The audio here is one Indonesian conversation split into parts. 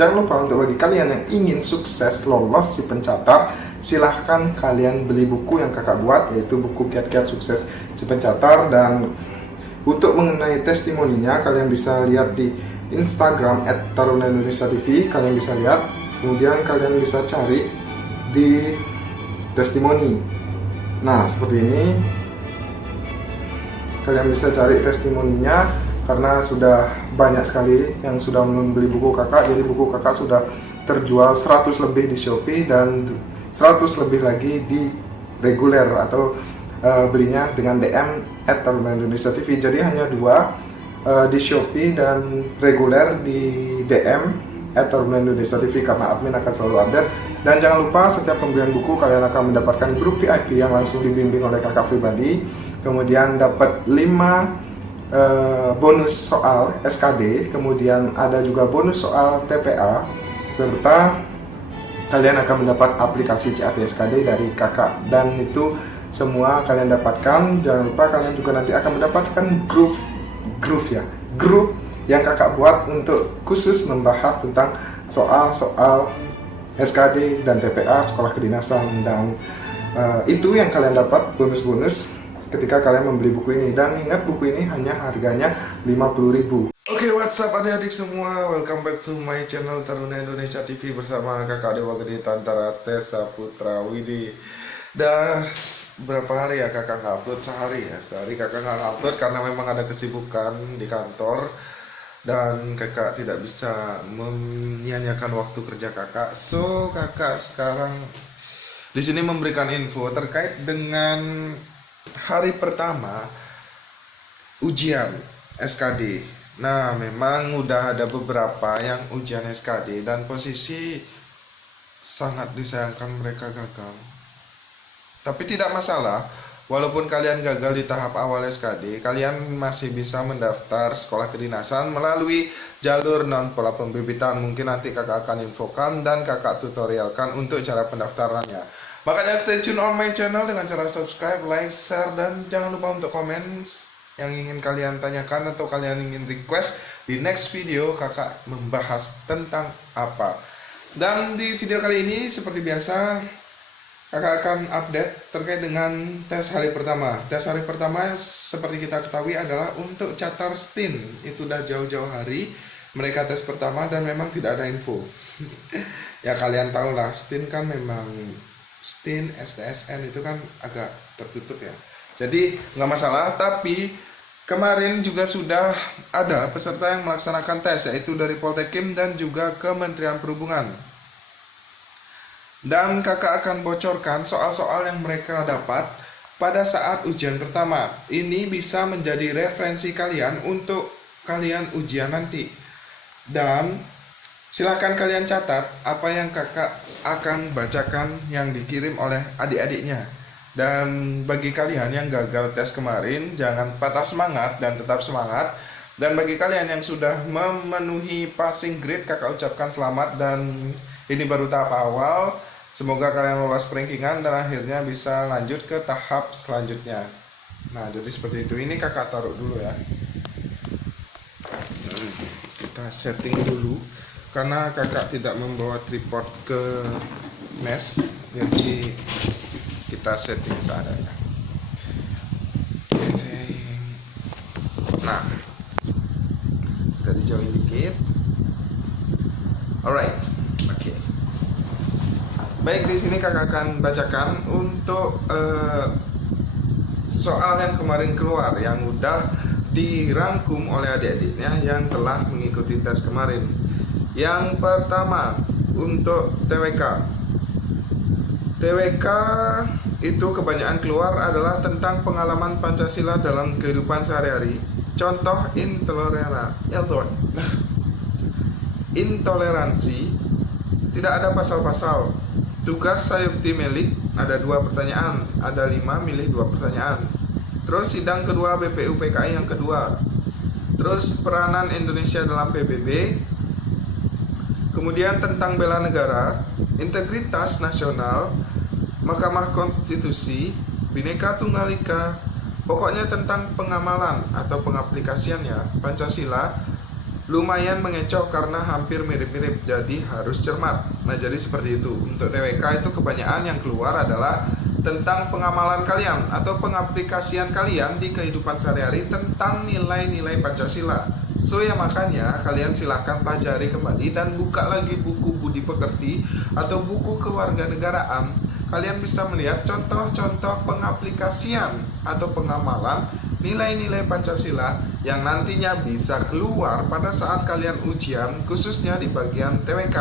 Jangan lupa untuk bagi kalian yang ingin sukses lolos si pencatat, silahkan kalian beli buku yang kakak buat, yaitu buku Kiat-Kiat Sukses si Pencatat. Dan untuk mengenai testimoninya, kalian bisa lihat di Instagram @taruna_indonesia_tv, kalian bisa lihat. Kemudian kalian bisa cari di testimoni. Nah, seperti ini. Kalian bisa cari testimoninya karena sudah banyak sekali yang sudah membeli buku kakak. Jadi buku kakak sudah terjual 100 lebih di Shopee dan 100 lebih lagi di reguler atau belinya dengan DM @taruna_indonesia_tv. Jadi hanya dua, di Shopee dan reguler di DM @taruna_indonesia_tv, karena admin akan selalu update. Dan jangan lupa setiap pembelian buku kalian akan mendapatkan grup VIP yang langsung dibimbing oleh kakak pribadi. Kemudian dapat 5 bonus soal SKD, kemudian ada juga bonus soal TPA, serta kalian akan mendapat aplikasi CAT SKD dari kakak. Dan itu semua kalian dapatkan. Jangan lupa kalian juga nanti akan mendapatkan grup yang kakak buat untuk khusus membahas tentang soal-soal SKD dan TPA sekolah kedinasan. Dan itu yang kalian dapat bonus-bonus ketika kalian membeli buku ini. Dan ingat, buku ini hanya harganya 50.000. Oke, what's up adik-adik semua, welcome back to my channel Taruna Indonesia TV bersama kakak Dewa Gede Tantara Tessa Putra Widi. Dah berapa hari ya kakak nggak upload? Sehari kakak nggak upload karena memang ada kesibukan di kantor dan kakak tidak bisa menyanyiakan waktu kerja kakak. So kakak sekarang di sini memberikan info terkait dengan hari pertama ujian SKD. Nah, memang udah ada beberapa yang ujian SKD dan posisi sangat disayangkan mereka gagal. Tapi tidak masalah, walaupun kalian gagal di tahap awal SKD, kalian masih bisa mendaftar sekolah kedinasan melalui jalur non pola pembibitan. Mungkin nanti kakak akan infokan dan kakak tutorialkan untuk cara pendaftarannya. Makanya stay tune on my channel dengan cara subscribe, like, share, dan jangan lupa untuk komen yang ingin kalian tanyakan atau kalian ingin request di next video kakak membahas tentang apa. Dan di video kali ini seperti biasa kakak akan update terkait dengan tes hari pertama. Tes hari pertama seperti kita ketahui adalah untuk Catar STIN. Itu udah jauh-jauh hari mereka tes pertama dan memang tidak ada info. Ya kalian tahu lah, STIN kan memang STIN, STSN itu kan agak tertutup ya. Jadi nggak masalah, tapi kemarin juga sudah ada peserta yang melaksanakan tes, yaitu dari Poltekim dan juga Kementerian Perhubungan. Dan kakak akan bocorkan soal-soal yang mereka dapat pada saat ujian pertama. Ini bisa menjadi referensi kalian untuk kalian ujian nanti. Dan silakan kalian catat apa yang kakak akan bacakan yang dikirim oleh adik-adiknya. Dan bagi kalian yang gagal tes kemarin, jangan patah semangat dan tetap semangat. Dan bagi kalian yang sudah memenuhi passing grade, kakak ucapkan selamat. Dan ini baru tahap awal. Semoga kalian lolos rankingan dan akhirnya bisa lanjut ke tahap selanjutnya. Nah, jadi seperti itu. Ini kakak taruh dulu ya. Kita setting dulu karena kakak tidak membawa tripod ke mes, jadi kita setting seadanya. Nah, agak dijauhin dikit. Alright, oke. Baik, di sini kakak akan bacakan untuk soal yang kemarin keluar yang udah dirangkum oleh adik-adiknya yang telah mengikuti tes kemarin. Yang pertama untuk TWK. TWK itu kebanyakan keluar adalah tentang pengalaman Pancasila dalam kehidupan sehari-hari. Contoh intoleransi, tidak ada pasal-pasal. Tugas Sayuti Melik ada 2 pertanyaan, ada 5 milih 2 pertanyaan. Terus sidang kedua BPU PKI yang kedua. Terus peranan Indonesia dalam PBB. Kemudian tentang bela negara, integritas nasional, Mahkamah Konstitusi, Bhinneka Tunggal Ika, pokoknya tentang pengamalan atau pengaplikasiannya Pancasila, lumayan mengecoh karena hampir mirip-mirip, jadi harus cermat. Nah, jadi seperti itu. Untuk TWK itu kebanyakan yang keluar adalah tentang pengamalan kalian atau pengaplikasian kalian di kehidupan sehari-hari tentang nilai-nilai Pancasila. So ya makanya kalian silahkan pelajari kembali dan buka lagi buku budi pekerti atau buku kewarganegaraan. Kalian bisa melihat contoh-contoh pengaplikasian atau pengamalan nilai-nilai Pancasila yang nantinya bisa keluar pada saat kalian ujian, khususnya di bagian TWK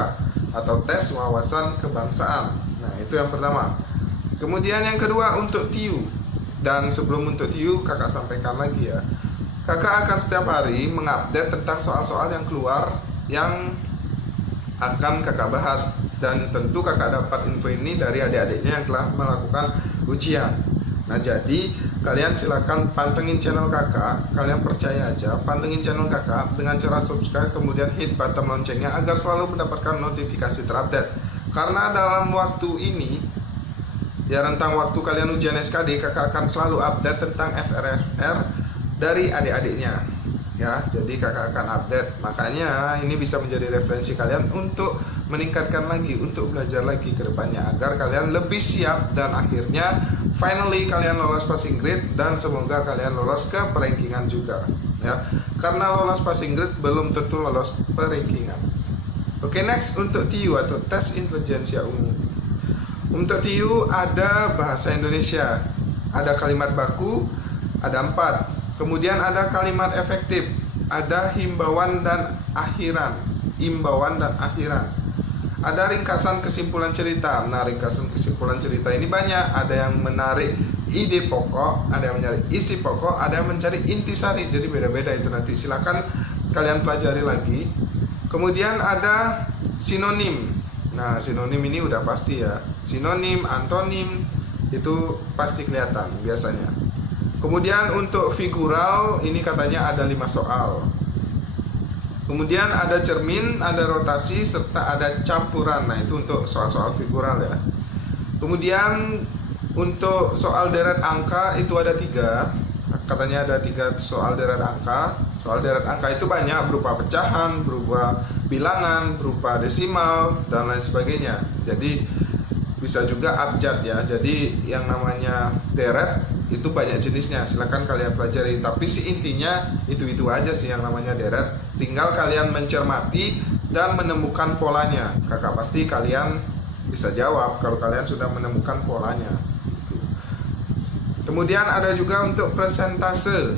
atau tes wawasan kebangsaan. Nah, itu yang pertama. Kemudian yang kedua untuk TIU. Dan sebelum untuk TIU, kakak sampaikan lagi ya, kakak akan setiap hari mengupdate tentang soal-soal yang keluar yang akan kakak bahas. Dan tentu kakak dapat info ini dari adik-adiknya yang telah melakukan ujian. Nah, jadi kalian silakan pantengin channel kakak. Kalian percaya aja, pantengin channel kakak dengan cara subscribe, kemudian hit button loncengnya agar selalu mendapatkan notifikasi terupdate. Karena dalam waktu ini, ya rentang waktu kalian ujian SKD, kakak akan selalu update tentang FRFR dari adik-adiknya. Ya, jadi kakak akan update. Makanya ini bisa menjadi referensi kalian untuk meningkatkan lagi, untuk belajar lagi ke depannya agar kalian lebih siap dan akhirnya finally kalian lolos passing grade dan semoga kalian lolos ke perankingan juga. Ya, karena lolos passing grade belum tentu lolos perankingan. Oke, next untuk TIU atau tes intelijensia umum. Untuk TIU ada bahasa Indonesia, ada kalimat baku, ada 4. Kemudian ada kalimat efektif, ada himbauan dan akhiran, imbauan dan akhiran. Ada ringkasan kesimpulan cerita. Nah, ringkasan kesimpulan cerita ini banyak. Ada yang menarik ide pokok, ada yang mencari isi pokok, ada yang mencari intisari. Jadi beda-beda itu, nanti silakan kalian pelajari lagi. Kemudian ada sinonim. Nah, sinonim ini udah pasti ya. Sinonim, antonim itu pasti kelihatan biasanya. Kemudian untuk figural ini katanya ada 5 soal. Kemudian ada cermin, ada rotasi, serta ada campuran. Nah, itu untuk soal-soal figural ya. Kemudian untuk soal deret angka itu ada 3. Katanya ada 3 soal deret angka. Soal deret angka itu banyak, berupa pecahan, berupa bilangan, berupa desimal, dan lain sebagainya. Jadi bisa juga abjad ya. Jadi yang namanya deret itu banyak jenisnya, silahkan kalian pelajari. Tapi si intinya itu aja sih yang namanya deret. Tinggal kalian mencermati dan menemukan polanya. Kakak pasti kalian bisa jawab kalau kalian sudah menemukan polanya. Kemudian ada juga untuk presentase.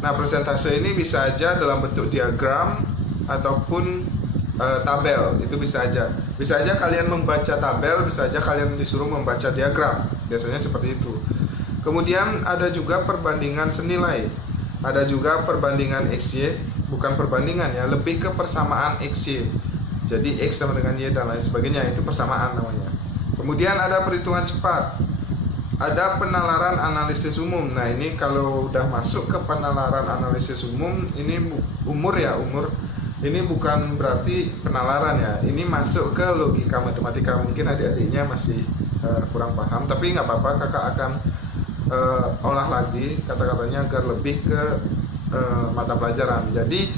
Nah, presentase ini bisa aja dalam bentuk diagram ataupun tabel. Itu bisa aja kalian membaca tabel, bisa aja kalian disuruh membaca diagram. Biasanya seperti itu. Kemudian ada juga perbandingan senilai. Ada juga perbandingan XY, bukan perbandingan ya, lebih ke persamaan XY. Jadi X sama dengan Y dan lain sebagainya, itu persamaan namanya. Kemudian ada perhitungan cepat. Ada penalaran analisis umum. Nah, ini kalau udah masuk ke penalaran analisis umum, ini umur. Ini bukan berarti penalaran ya. Ini masuk ke logika matematika. Mungkin adik-adiknya masih kurang paham, tapi nggak apa-apa, kakak akan olah lagi kata-katanya agar lebih ke mata pelajaran. Jadi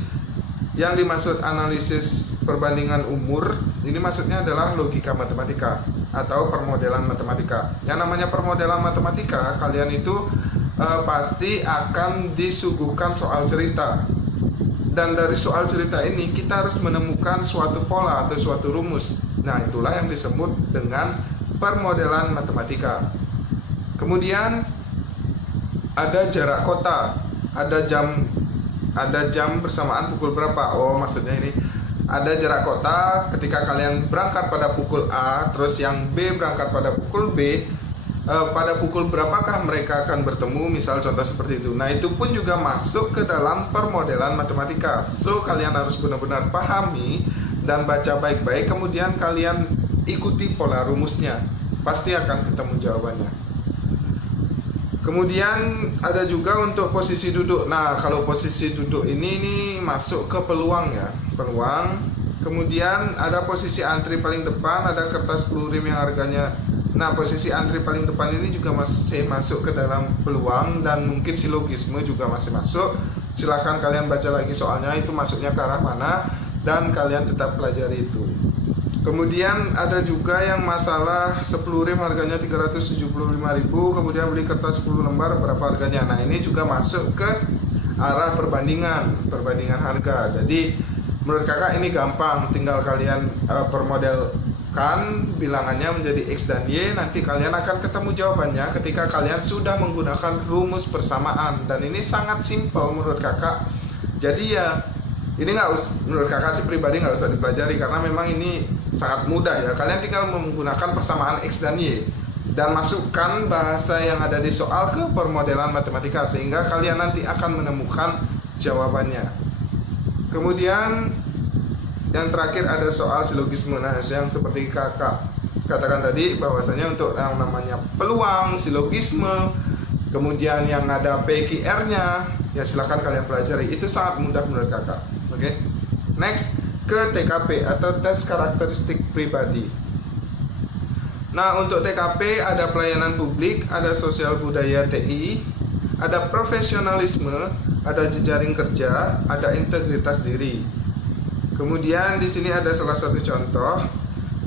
yang dimaksud analisis perbandingan umur ini maksudnya adalah logika matematika atau permodelan matematika. Yang namanya permodelan matematika, kalian itu pasti akan disuguhkan soal cerita. Dan dari soal cerita ini kita harus menemukan suatu pola atau suatu rumus. Nah, itulah yang disebut dengan permodelan matematika. Kemudian ada jarak kota, ada jam bersamaan pukul berapa. Oh, maksudnya ini ada jarak kota ketika kalian berangkat pada pukul A, terus yang B berangkat pada pukul B, pada pukul berapakah mereka akan bertemu, misal contoh seperti itu. Nah, itu pun juga masuk ke dalam permodelan matematika. So, kalian harus benar-benar pahami dan baca baik-baik, kemudian kalian ikuti pola rumusnya, pasti akan ketemu jawabannya. Kemudian ada juga untuk posisi duduk. Nah, kalau posisi duduk ini masuk ke peluang ya, peluang. Kemudian ada posisi antri paling depan, ada kertas pelurim yang harganya. Nah, posisi antri paling depan ini juga masih masuk ke dalam peluang, dan mungkin silogisme juga masih masuk. Silahkan kalian baca lagi soalnya itu masuknya ke arah mana, dan kalian tetap pelajari itu. Kemudian ada juga yang masalah 10 rem harganya 375.000, kemudian beli kertas 10 lembar berapa harganya. Nah, ini juga masuk ke arah perbandingan harga. Jadi menurut kakak ini gampang, tinggal kalian permodelkan bilangannya menjadi X dan Y. Nanti kalian akan ketemu jawabannya ketika kalian sudah menggunakan rumus persamaan. Dan ini sangat simpel menurut kakak. Jadi ya ini menurut kakak sih pribadi nggak usah dipelajari, karena memang ini sangat mudah ya. Kalian tinggal menggunakan persamaan X dan Y dan masukkan bahasa yang ada di soal ke permodelan matematika, sehingga kalian nanti akan menemukan jawabannya. Kemudian yang terakhir ada soal silogisme. Nah, yang seperti kakak katakan tadi, bahwasanya untuk yang namanya peluang, silogisme, kemudian yang ada PQR-nya, ya silahkan kalian pelajari. Itu sangat mudah menurut kakak. Oke. Next, ke TKP atau tes karakteristik pribadi. Nah, untuk TKP ada pelayanan publik, ada sosial budaya TI, ada profesionalisme, ada jejaring kerja, ada integritas diri. Kemudian di sini ada salah satu contoh.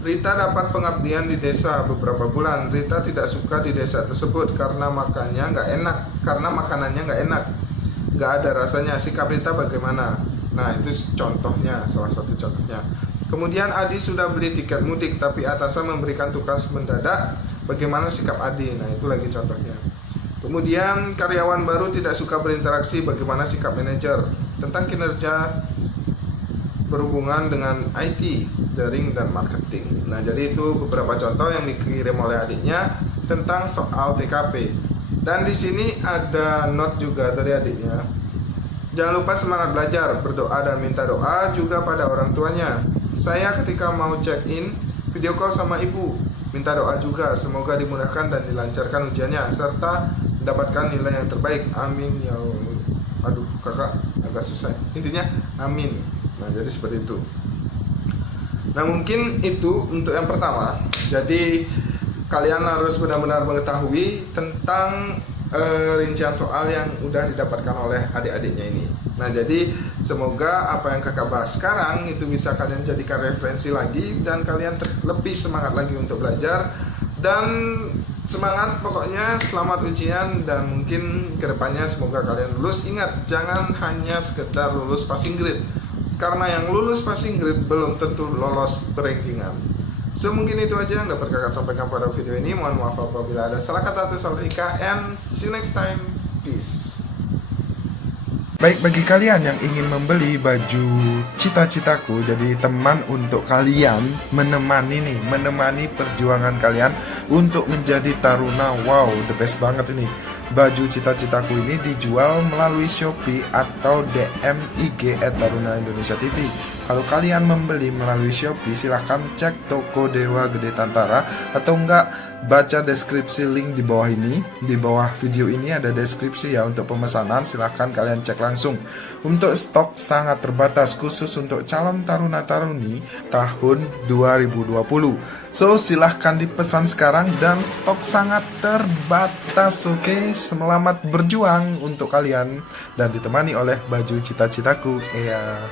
Rita dapat pengabdian di desa beberapa bulan. Rita tidak suka di desa tersebut karena makanannya nggak enak, nggak ada rasanya. Sikap Rita bagaimana? Nah, itu contohnya, salah satu contohnya. Kemudian Adi sudah beli tiket mudik, tapi atasan memberikan tugas mendadak. Bagaimana sikap Adi? Nah, itu lagi contohnya. Kemudian karyawan baru tidak suka berinteraksi. Bagaimana sikap manajer? Tentang kinerja berhubungan dengan IT, daring dan marketing. Nah, jadi itu beberapa contoh yang dikirim oleh adiknya tentang soal TKP. Dan di sini ada note juga dari adiknya. Jangan lupa semangat belajar, berdoa dan minta doa juga pada orang tuanya. Saya ketika mau check-in, video call sama ibu, minta doa juga, semoga dimudahkan dan dilancarkan ujiannya, serta mendapatkan nilai yang terbaik. Amin ya Allah. Aduh, kakak agak susah. Intinya, amin. Nah, jadi seperti itu. Nah, mungkin itu untuk yang pertama. Jadi, kalian harus benar-benar mengetahui tentang rincian soal yang udah didapatkan oleh adik-adiknya ini. Nah, jadi semoga apa yang kakak bahas sekarang itu bisa kalian jadikan referensi lagi, dan kalian lebih semangat lagi untuk belajar. Dan semangat pokoknya, selamat ujian, dan mungkin kedepannya semoga kalian lulus. Ingat, jangan hanya sekedar lulus passing grade, karena yang lulus passing grade belum tentu lolos berankingan. Mungkin itu aja yang dapat kakak sampaikan pada video ini. Mohon maaf apabila ada salah kata atau salah tika, and see you next time. Peace. Baik, bagi kalian yang ingin membeli baju cita-citaku, jadi teman untuk kalian menemani perjuangan kalian untuk menjadi taruna. Wow, the best banget ini. Baju cita-citaku ini dijual melalui Shopee atau DM IG @taruna_indonesia_tv. Kalau kalian membeli melalui Shopee, silahkan cek toko Dewa Gede Tantara, atau enggak baca deskripsi link di bawah ini. Di bawah video ini ada deskripsi ya untuk pemesanan, silahkan kalian cek langsung. Untuk stok sangat terbatas khusus untuk calon taruna-taruni tahun 2020. So, silahkan dipesan sekarang dan stok sangat terbatas. Oke, selamat berjuang untuk kalian dan ditemani oleh baju cita-citaku. Iya.